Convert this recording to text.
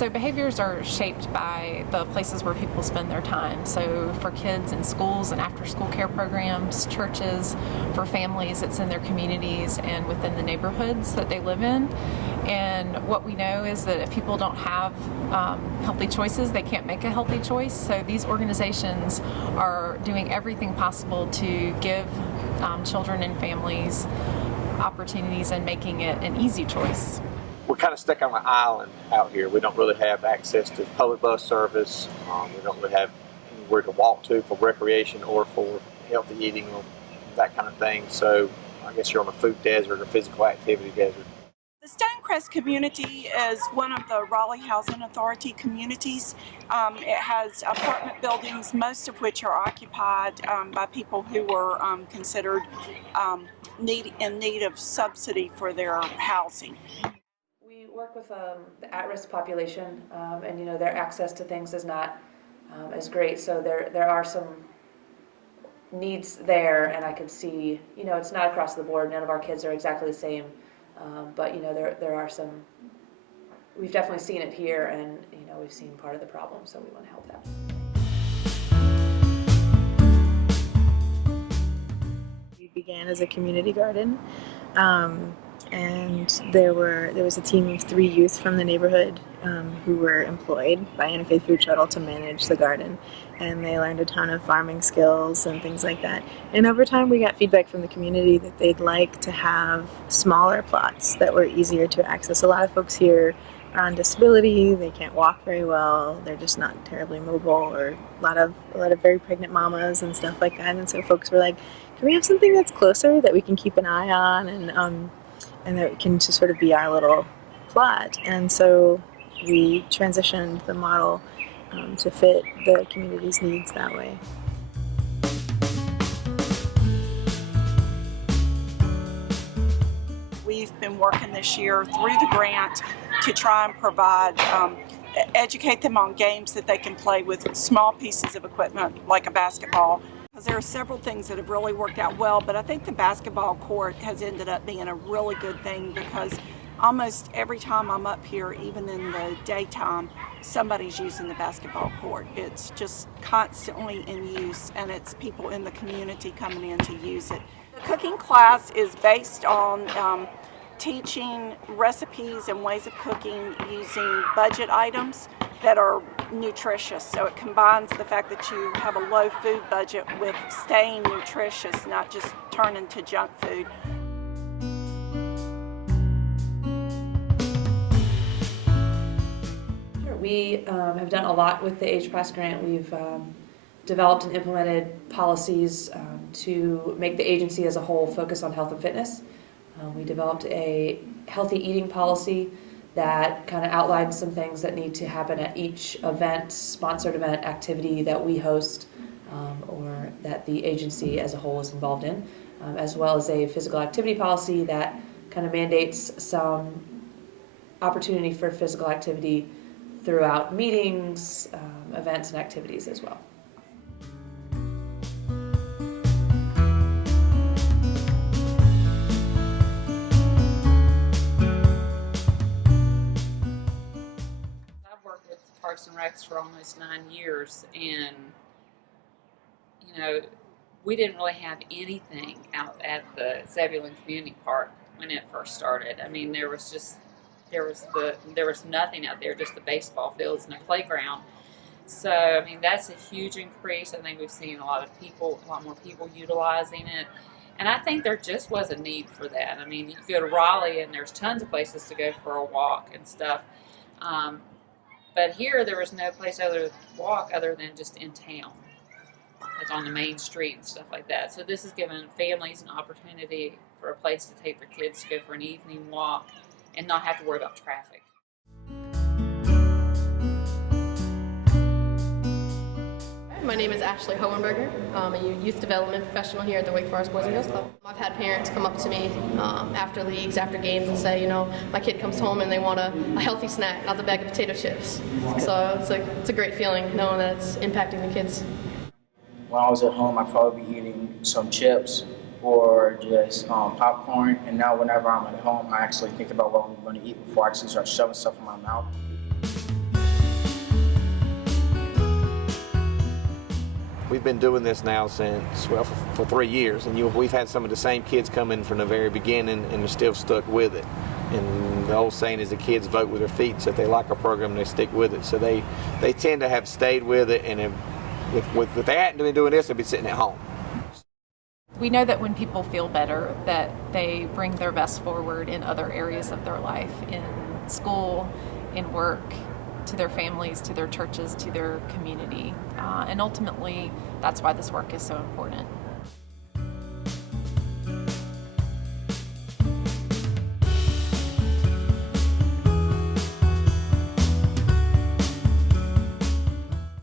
So behaviors are shaped by the places where people spend their time. So for kids in schools and after school care programs, churches, for families it's in their communities and within the neighborhoods that they live in. And what we know is that if people don't have healthy choices, they can't make a healthy choice. So these organizations are doing everything possible to give children and families opportunities and making it an easy choice. We're kind of stuck on an island out here. We don't really have access to public bus service. We don't really have anywhere to walk to for recreation or for healthy eating or that kind of thing. So I guess you're on a food desert or physical activity desert. The Stonecrest community is one of the Raleigh Housing Authority communities. It has apartment buildings, most of which are occupied by people who were considered in need of subsidy for their housing. We work with the at-risk population, and their access to things is not as great. So there are some needs there, and I could see, it's not across the board. None of our kids are exactly the same, but there are some. We've definitely seen it here, and we've seen part of the problem. So we want to help them. We began as a community garden. And there was a team of 3 youth from the neighborhood who were employed by Interfaith Food Shuttle to manage the garden, and they learned a ton of farming skills and things like that. And over time we got feedback from the community that they'd like to have smaller plots that were easier to access. A lot of folks here are on disability, they can't walk very well, they're just not terribly mobile, or a lot of very pregnant mamas and stuff like that. And so folks were like, can we have something that's closer that we can keep an eye on and that can just sort of be our little plot. And so we transitioned the model to fit the community's needs that way. We've been working this year through the grant to try and provide, educate them on games that they can play with small pieces of equipment like a basketball. There are several things that have really worked out well, but I think the basketball court has ended up being a really good thing because almost every time I'm up here, even in the daytime, somebody's using the basketball court. It's just constantly in use, and it's people in the community coming in to use it. The cooking class is based on teaching recipes and ways of cooking using budget items that are nutritious. So it combines the fact that you have a low food budget with staying nutritious, not just turning to junk food. Sure. We have done a lot with the HPAS grant. We've developed and implemented policies to make the agency as a whole focus on health and fitness. We developed a healthy eating policy that kind of outlines some things that need to happen at each event, sponsored event, activity that we host or that the agency as a whole is involved in, as well as a physical activity policy that kind of mandates some opportunity for physical activity throughout meetings, events, and activities as well. Parks and Recs for almost 9 years, and we didn't really have anything out at the Zebulon Community Park when it first started. I mean, there was nothing out there, just the baseball fields and a playground. So I mean, that's a huge increase. I think we've seen a lot more people utilizing it, and I think there just was a need for that. I mean, you go to Raleigh and there's tons of places to go for a walk and stuff. But here, there was no place to walk other than just in town, like on the main street and stuff like that. So this has given families an opportunity for a place to take their kids to go for an evening walk and not have to worry about traffic. My name is Ashley Hohenberger. I'm a youth development professional here at the Wake Forest Boys and Girls Club. I've had parents come up to me after leagues, after games, and say, my kid comes home and they want a healthy snack, not the bag of potato chips. So it's a great feeling knowing that it's impacting the kids. When I was at home, I'd probably be eating some chips or just popcorn. And now whenever I'm at home, I actually think about what I'm going to eat before I actually start shoving stuff in my mouth. we've been doing this now since, well, for 3 years, and we've had some of the same kids come in from the very beginning, and they're still stuck with it. And the old saying is the kids vote with their feet, so if they like a program, they stick with it. So they tend to have stayed with it, and if they hadn't been doing this, they'd be sitting at home. We know that when people feel better, that they bring their best forward in other areas of their life, in school, in work, to their families, to their churches, to their community. And ultimately, that's why this work is so important.